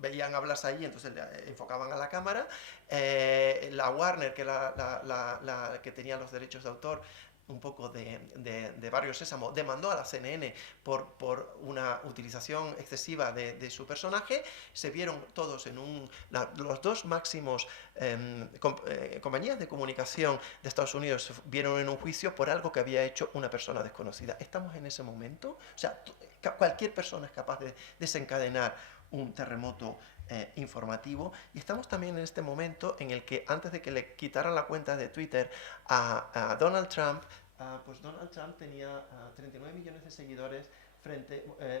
veían a Blas ahí, entonces le enfocaban a la cámara. La Warner, que era la que tenía los derechos de autor un poco de Barrio Sésamo, demandó a la CNN por una utilización excesiva de su personaje. Se vieron todos los dos máximos compañías de comunicación de Estados Unidos se vieron en un juicio por algo que había hecho una persona desconocida. Estamos en ese momento, o sea, cualquier persona es capaz de desencadenar un terremoto informativo, y estamos también en este momento en el que, antes de que le quitaran la cuenta de Twitter a Donald Trump, pues Donald Trump tenía 39 millones de seguidores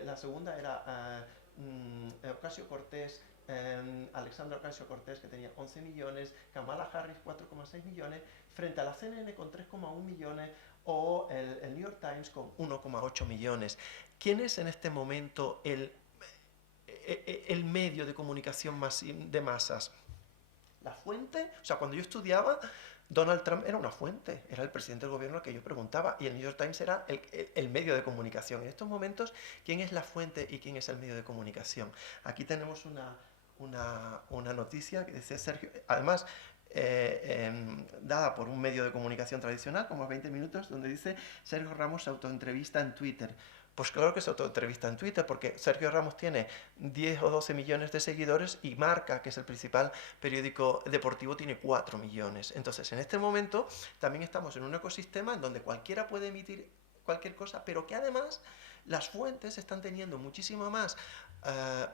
la segunda era Ocasio-Cortez, Alexandra Ocasio-Cortez, que tenía 11 millones, Kamala Harris 4,6 millones, frente a la CNN con 3,1 millones, o el New York Times con 1,8 millones. ¿Quién es en este momento el medio de comunicación de masas? La fuente. O sea, cuando yo estudiaba, Donald Trump era una fuente, era el presidente del gobierno al que yo preguntaba, y el New York Times era el medio de comunicación. En estos momentos, ¿quién es la fuente y quién es el medio de comunicación? Aquí tenemos una noticia que dice Sergio, además dada por un medio de comunicación tradicional, como 20 minutos, donde dice: Sergio Ramos se autoentrevista en Twitter. Pues claro que se autoentrevista en Twitter, porque Sergio Ramos tiene 10 o 12 millones de seguidores y Marca, que es el principal periódico deportivo, tiene 4 millones. Entonces, en este momento también estamos en un ecosistema en donde cualquiera puede emitir cualquier cosa, pero que además las fuentes están teniendo muchísimo más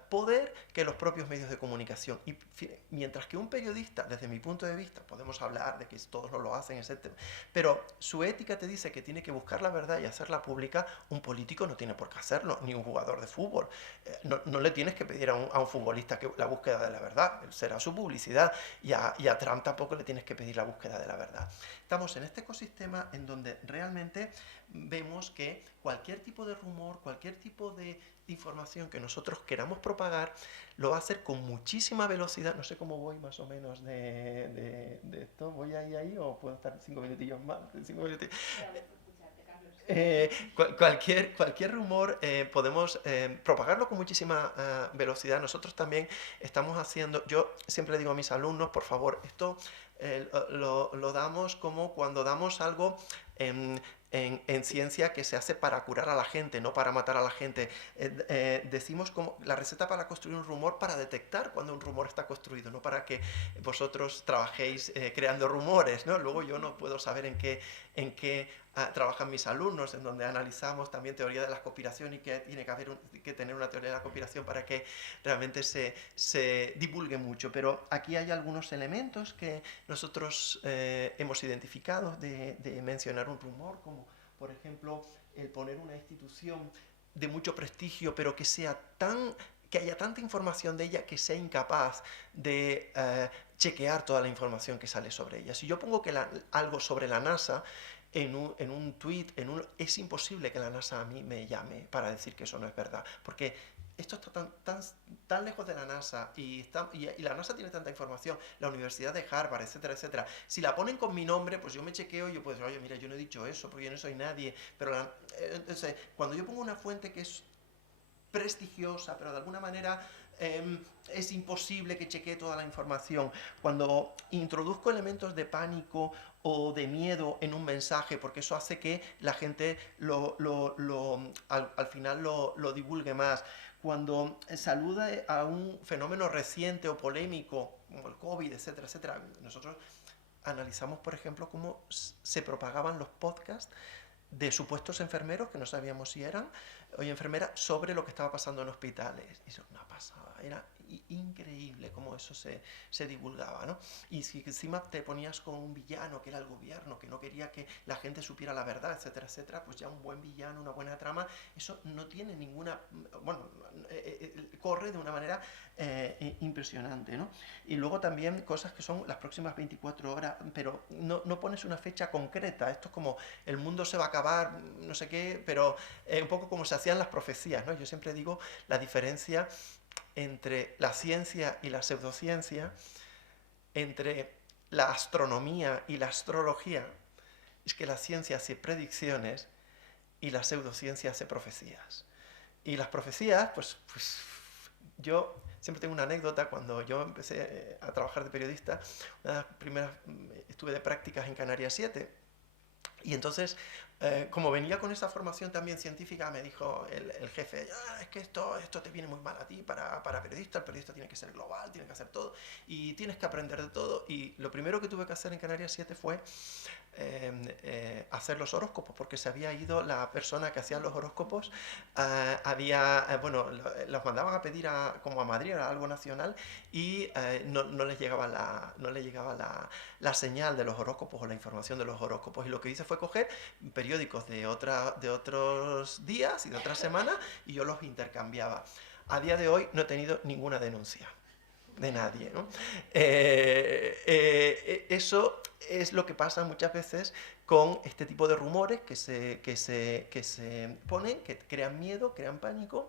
poder que los propios medios de comunicación. Y mientras que un periodista, desde mi punto de vista, podemos hablar de que todos no lo hacen, etc., pero su ética te dice que tiene que buscar la verdad y hacerla pública, un político no tiene por qué hacerlo, ni un jugador de fútbol. No le tienes que pedir a un futbolista que la búsqueda de la verdad, será su publicidad, y a Trump tampoco le tienes que pedir la búsqueda de la verdad. Estamos en este ecosistema en donde realmente vemos que cualquier tipo de rumor, cualquier tipo de información que nosotros queramos propagar, lo va a hacer con muchísima velocidad. No sé cómo voy más o menos de esto. ¿Voy ahí o puedo estar 5 minutillos más? 5 minutillos. Cualquier rumor podemos propagarlo con muchísima velocidad. Nosotros también estamos haciendo, yo siempre digo a mis alumnos, por favor, esto lo damos como cuando damos algo en ciencia que se hace para curar a la gente, no para matar a la gente. Decimos como la receta para construir un rumor, para detectar cuando un rumor está construido, no para que vosotros trabajéis creando rumores, ¿no? Luego yo no puedo saber en qué trabajan mis alumnos, en donde analizamos también teoría de la conspiración y que tiene que tener una teoría de la conspiración para que realmente se divulgue mucho. Pero aquí hay algunos elementos que nosotros hemos identificado de mencionar un rumor, como por ejemplo el poner una institución de mucho prestigio, pero que haya tanta información de ella que sea incapaz de chequear toda la información que sale sobre ella. Si yo pongo algo sobre la NASA en un tweet, es imposible que la NASA a mí me llame para decir que eso no es verdad, porque esto está tan lejos de la NASA y la NASA tiene tanta información, la Universidad de Harvard, etcétera, etcétera. Si la ponen con mi nombre, pues yo me chequeo y yo puedo decir, oye, mira, yo no he dicho eso porque yo no soy nadie. Pero entonces, cuando yo pongo una fuente que es prestigiosa, pero de alguna manera es imposible que chequee toda la información. Cuando introduzco elementos de pánico o de miedo en un mensaje, porque eso hace que la gente al final lo divulgue más. Cuando saluda a un fenómeno reciente o polémico, como el COVID, etcétera, etcétera, nosotros analizamos, por ejemplo, cómo se propagaban los podcasts de supuestos enfermeros, que no sabíamos si eran, o enfermeras, sobre lo que estaba pasando en hospitales. Y eso no pasaba, era increíble cómo eso se divulgaba, ¿no? Y si encima te ponías con un villano, que era el gobierno, que no quería que la gente supiera la verdad, etcétera, etcétera, pues ya un buen villano, una buena trama, eso no tiene ninguna... Bueno, corre de una manera impresionante, ¿no? Y luego también cosas que son las próximas 24 horas, pero no pones una fecha concreta. Esto es como el mundo se va a acabar, no sé qué, pero un poco como se hacían las profecías, ¿no? Yo siempre digo la diferencia entre la ciencia y la pseudociencia, entre la astronomía y la astrología, es que la ciencia hace predicciones y la pseudociencia hace profecías. Y las profecías, pues yo siempre tengo una anécdota. Cuando yo empecé a trabajar de periodista, una de las primeras, estuve de prácticas en Canarias 7, y entonces, como venía con esa formación también científica, me dijo el jefe, es que esto te viene muy mal a ti para periodista, el periodista tiene que ser global, tiene que hacer todo, y tienes que aprender de todo. Y lo primero que tuve que hacer en Canarias 7 fue hacer los horóscopos, porque se había ido la persona que hacía los horóscopos, los mandaban a pedir como a Madrid, era algo nacional, y no les llegaba la señal de los horóscopos o la información de los horóscopos. Y lo que hice fue coger periódicos de otros días y de otras semanas, y yo los intercambiaba. A día de hoy no he tenido ninguna denuncia de nadie, ¿no? Eso es lo que pasa muchas veces con este tipo de rumores que se ponen, que crean miedo, crean pánico.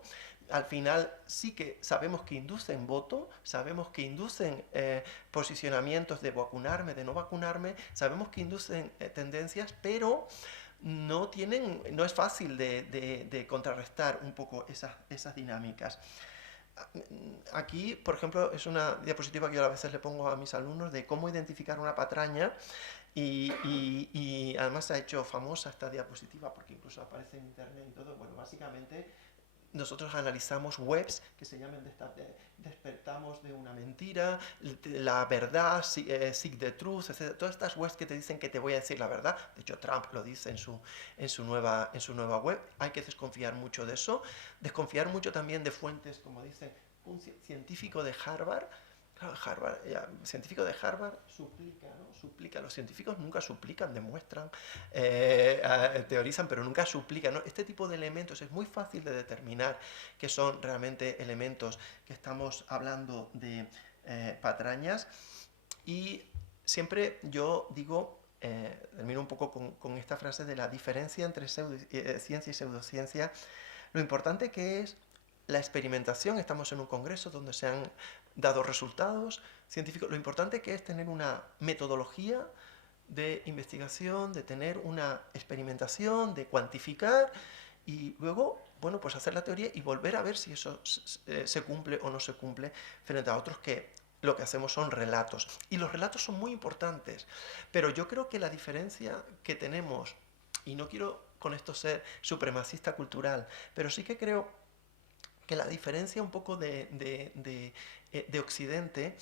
Al final sí que sabemos que inducen voto, sabemos que inducen posicionamientos de vacunarme, de no vacunarme, sabemos que inducen tendencias, pero no es fácil de contrarrestar un poco esas dinámicas. Aquí, por ejemplo, es una diapositiva que yo a veces le pongo a mis alumnos de cómo identificar una patraña, y además se ha hecho famosa esta diapositiva porque incluso aparece en internet y todo. Bueno, básicamente nosotros analizamos webs que se llaman despertamos de una mentira, la verdad, seek the truth, etc. Todas estas webs que te dicen que te voy a decir la verdad. De hecho, Trump lo dice en su nueva web. Hay que desconfiar mucho de eso. Desconfiar mucho también de fuentes, como dice un científico de Harvard. Claro, científico de Harvard suplica, ¿no? Suplica. Los científicos nunca suplican, demuestran, teorizan, pero nunca suplican, ¿no? Este tipo de elementos es muy fácil de determinar que son realmente elementos que estamos hablando de patrañas. Y siempre yo digo, termino un poco con esta frase de la diferencia entre ciencia y pseudociencia. Lo importante que es la experimentación. Estamos en un congreso donde se han dado resultados científicos. Lo importante que es tener una metodología de investigación, de tener una experimentación, de cuantificar y luego, bueno, pues hacer la teoría y volver a ver si eso se cumple o no se cumple frente a otros que lo que hacemos son relatos. Y los relatos son muy importantes, pero yo creo que la diferencia que tenemos, y no quiero con esto ser supremacista cultural, pero sí que creo que la diferencia un poco de Occidente,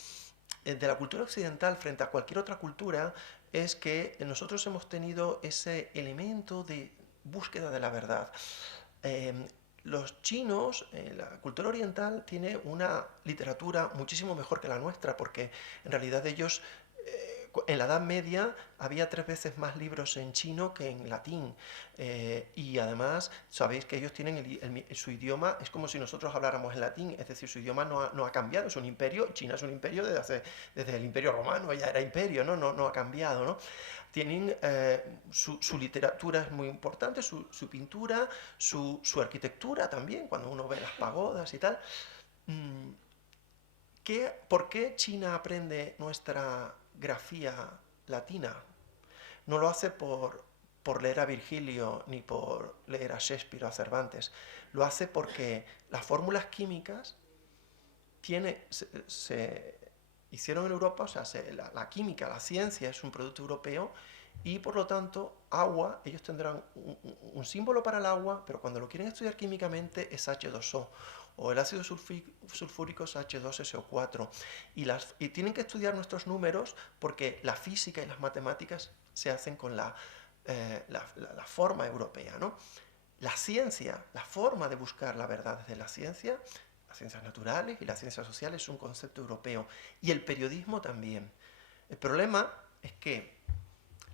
de la cultura occidental frente a cualquier otra cultura, es que nosotros hemos tenido ese elemento de búsqueda de la verdad. Los chinos, la cultura oriental, tiene una literatura muchísimo mejor que la nuestra, porque en realidad ellos, en la Edad Media, había 3 veces más libros en chino que en latín. Y además, sabéis que ellos tienen su idioma, es como si nosotros habláramos en latín, es decir, su idioma no ha cambiado, es un imperio. China es un imperio desde el Imperio Romano, ya era imperio, no ha cambiado, ¿no? Tienen su literatura es muy importante, su pintura, su arquitectura también, cuando uno ve las pagodas y tal. ¿Por qué China aprende nuestra grafía latina? No lo hace por leer a Virgilio ni por leer a Shakespeare o a Cervantes. Lo hace porque las fórmulas químicas se hicieron en Europa, o sea, la química, la ciencia es un producto europeo y por lo tanto agua, ellos tendrán un símbolo para el agua, pero cuando lo quieren estudiar químicamente es H2O, o el ácido sulfúrico es H2SO4, y tienen que estudiar nuestros números porque la física y las matemáticas se hacen con la forma europea, ¿no? La ciencia, la forma de buscar la verdad desde la ciencia, las ciencias naturales y las ciencias sociales es un concepto europeo, y el periodismo también. El problema es que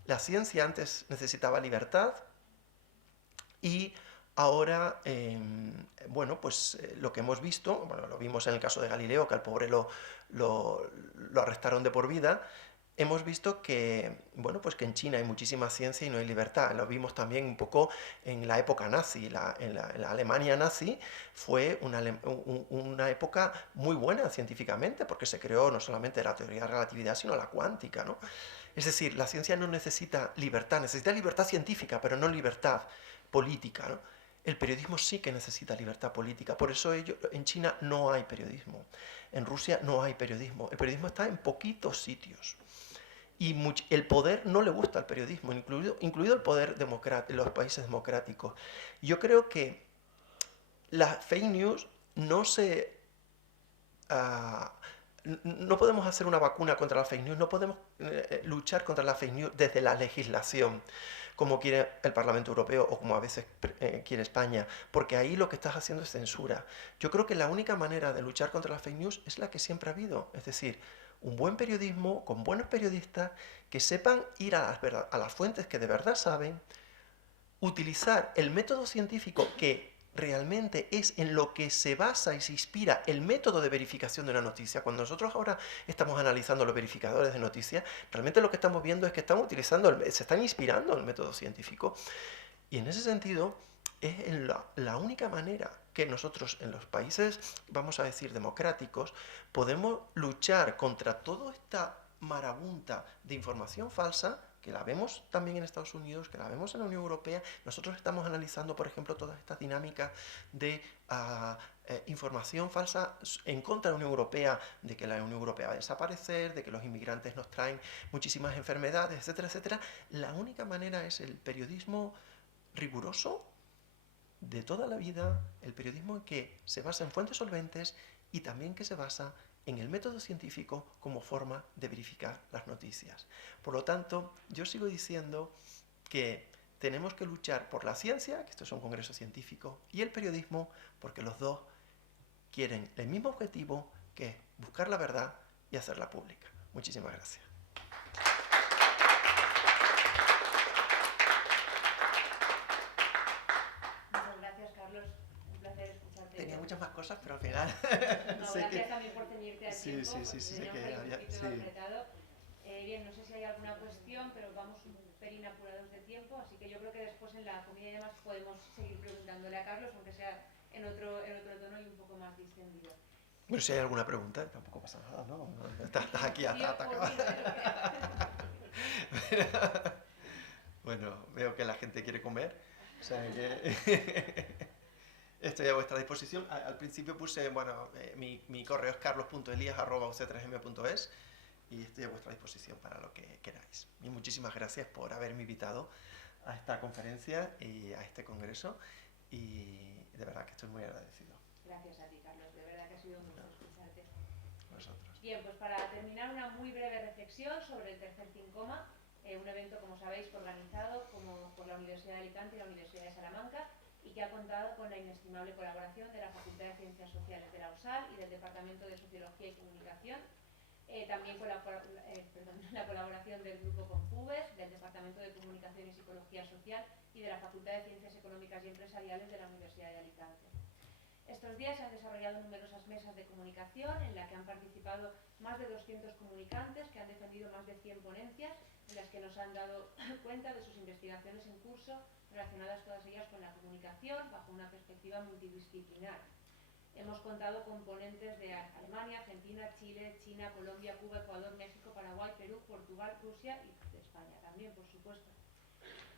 la ciencia antes necesitaba libertad y ahora, bueno, pues lo que hemos visto, bueno, lo vimos en el caso de Galileo, que al pobre lo arrestaron de por vida. Hemos visto que, bueno, pues que en China hay muchísima ciencia y no hay libertad. Lo vimos también un poco en la época nazi. En la Alemania nazi fue una época muy buena científicamente, porque se creó no solamente la teoría de la relatividad, sino la cuántica, ¿no? Es decir, la ciencia no necesita libertad científica, pero no libertad política, ¿no? El periodismo sí que necesita libertad política, por eso en China no hay periodismo, en Rusia no hay periodismo, el periodismo está en poquitos sitios. Y el poder no le gusta al periodismo, incluido el poder en los países democráticos. Yo creo que las fake news no podemos hacer una vacuna contra la fake news, no podemos luchar contra la fake news desde la legislación, como quiere el Parlamento Europeo o como a veces quiere España, porque ahí lo que estás haciendo es censura. Yo creo que la única manera de luchar contra la fake news es la que siempre ha habido, es decir, un buen periodismo con buenos periodistas que sepan ir a las fuentes que de verdad saben, utilizar el método científico que realmente es en lo que se basa y se inspira el método de verificación de una noticia. Cuando nosotros ahora estamos analizando los verificadores de noticias, realmente lo que estamos viendo es que se están inspirando en el método científico. Y en ese sentido, es la única manera que nosotros en los países, vamos a decir, democráticos, podemos luchar contra toda esta marabunta de información falsa, que la vemos también en Estados Unidos, que la vemos en la Unión Europea. Nosotros estamos analizando, por ejemplo, todas estas dinámicas de información falsa en contra de la Unión Europea, de que la Unión Europea va a desaparecer, de que los inmigrantes nos traen muchísimas enfermedades, etcétera, etcétera. La única manera es el periodismo riguroso de toda la vida, el periodismo que se basa en fuentes solventes y también que se basa en el método científico como forma de verificar las noticias. Por lo tanto, yo sigo diciendo que tenemos que luchar por la ciencia, que esto es un congreso científico, y el periodismo, porque los dos quieren el mismo objetivo, que es buscar la verdad y hacerla pública. Muchísimas gracias. Muchas gracias, Carlos. Un placer escucharte. Tenía muchas más cosas, pero al final... No, gracias también por ceñirte al tiempo, Sí, sé que había... apretado. Bien, no sé si hay alguna cuestión, pero vamos un pelín apurados de tiempo, así que yo creo que después en la comida y demás podemos seguir preguntándole a Carlos, aunque sea en otro tono y un poco más distendido. Bueno, si hay alguna pregunta, tampoco pasa nada, ¿no? Estás aquí atacado. Bueno, veo que la gente quiere comer, o sea que estoy a vuestra disposición. Al principio puse, bueno, mi correo es carlos.elias@uc3m.es y estoy a vuestra disposición para lo que queráis. Y muchísimas gracias por haberme invitado a esta conferencia y a este congreso, y de verdad que estoy muy agradecido. Gracias a ti, Carlos, de verdad que ha sido un gusto escucharte. Vosotros. Bien, pues para terminar, una muy breve reflexión sobre el tercer Cincoma, un evento, como sabéis, organizado por la Universidad de Alicante y la Universidad de Salamanca, y que ha contado con la inestimable colaboración de la Facultad de Ciencias Sociales de la USAL y del Departamento de Sociología y Comunicación, también con la colaboración del Grupo Compubes, del Departamento de Comunicación y Psicología Social y de la Facultad de Ciencias Económicas y Empresariales de la Universidad de Alicante. Estos días se han desarrollado numerosas mesas de comunicación en las que han participado más de 200 comunicantes que han defendido más de 100 ponencias en las que nos han dado cuenta de sus investigaciones en curso relacionadas todas ellas con la comunicación bajo una perspectiva multidisciplinar. Hemos contado con ponentes de Alemania, Argentina, Chile, China, Colombia, Cuba, Ecuador, México, Paraguay, Perú, Portugal, Rusia y de España también, por supuesto.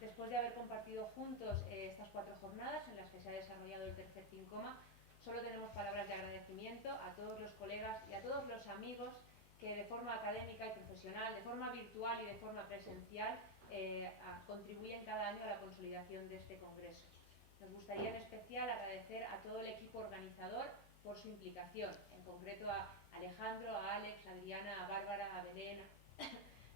Después de haber compartido juntos estas 4 jornadas en las que se ha desarrollado el tercer Cincoma, solo tenemos palabras de agradecimiento a todos los colegas y a todos los amigos que de forma académica y profesional, de forma virtual y de forma presencial, contribuyen cada año a la consolidación de este congreso. Nos gustaría en especial agradecer a todo el equipo organizador por su implicación, en concreto a Alejandro, a Alex, a Adriana, a Bárbara, a Belén,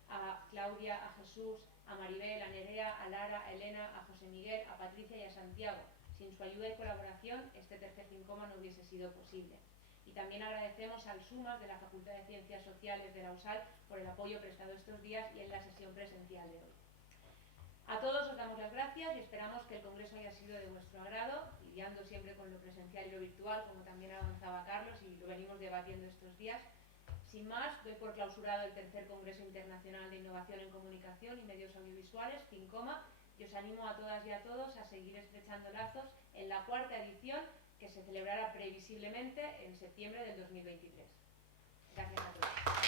a Claudia, a Jesús, a Maribel, a Nerea, a Lara, a Elena, a José Miguel, a Patricia y a Santiago. Sin su ayuda y colaboración, este tercer Cincoma no hubiese sido posible. Y también agradecemos al SUMAS de la Facultad de Ciencias Sociales de la USAL por el apoyo prestado estos días y en la sesión presencial de hoy. A todos os damos las gracias y esperamos que el Congreso haya sido de vuestro agrado, lidiando siempre con lo presencial y lo virtual, como también avanzaba Carlos y lo venimos debatiendo estos días. Sin más, doy por clausurado el tercer Congreso Internacional de Innovación en Comunicación y Medios Audiovisuales, Cincoma, y os animo a todas y a todos a seguir estrechando lazos en la 4ª edición, que se celebrará previsiblemente en septiembre del 2023. Gracias a todos.